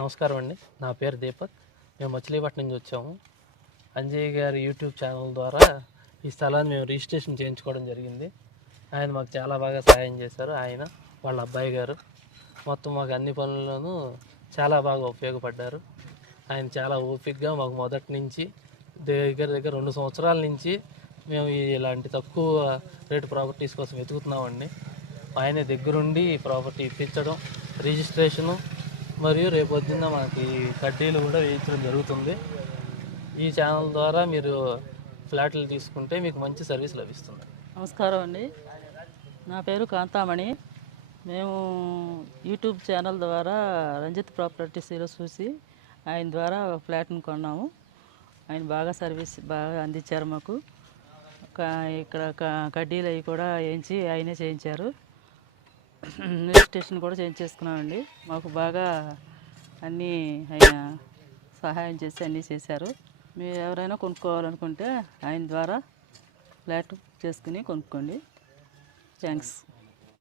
నమస్కారం అండి. నా పేరు దీపక్. మేము మచిలీపట్నం నుంచి వచ్చాము. అంజయ్య గారి యూట్యూబ్ ఛానల్ ద్వారా ఈ స్థలాన్ని మేము రిజిస్ట్రేషన్ చేయించుకోవడం జరిగింది. ఆయన మాకు చాలా బాగా సహాయం చేశారు. ఆయన వాళ్ళ అబ్బాయి గారు మొత్తం మాకు అన్ని పనుల్లోనూ చాలా బాగా ఉపయోగపడ్డారు. ఆయన చాలా ఓపికగా మాకు మొదటి నుంచి దగ్గర 2 సంవత్సరాల నుంచి మేము ఇలాంటి తక్కువ రేటు ప్రాపర్టీస్ కోసం వెతుకుతున్నామండి. ఆయనే దగ్గరుండి ఈ ప్రాపర్టీ ఇప్పించడం, రిజిస్ట్రేషను మరియు రేపొద్దున్న మనకి కడ్డీలు కూడా వేయించడం జరుగుతుంది. ఈ ఛానల్ ద్వారా మీరు ఫ్లాట్లు తీసుకుంటే మీకు మంచి సర్వీస్ లభిస్తుంది. నమస్కారం అండి, నా పేరు కాంతామణి. మేము యూట్యూబ్ ఛానల్ ద్వారా రంజిత్ ప్రాపర్టీస్లో చూసి ఆయన ద్వారా ఫ్లాట్ని కొన్నాము. ఆయన బాగా సర్వీస్ బాగా అందించారు మాకు. ఇక్కడ కడ్డీలు అవి కూడా వేయించి ఆయనే చేయించారు. రిజిస్ట్రేషన్ కూడా చేయించేసుకున్నామండి. మాకు బాగా అన్నీ ఆయన సహాయం చేసి అన్నీ చేశారు. మీరు ఎవరైనా కొనుక్కోవాలనుకుంటే ఆయన ద్వారా ఫ్లాట్ చేసుకుని కొనుక్కోండి. థ్యాంక్స్.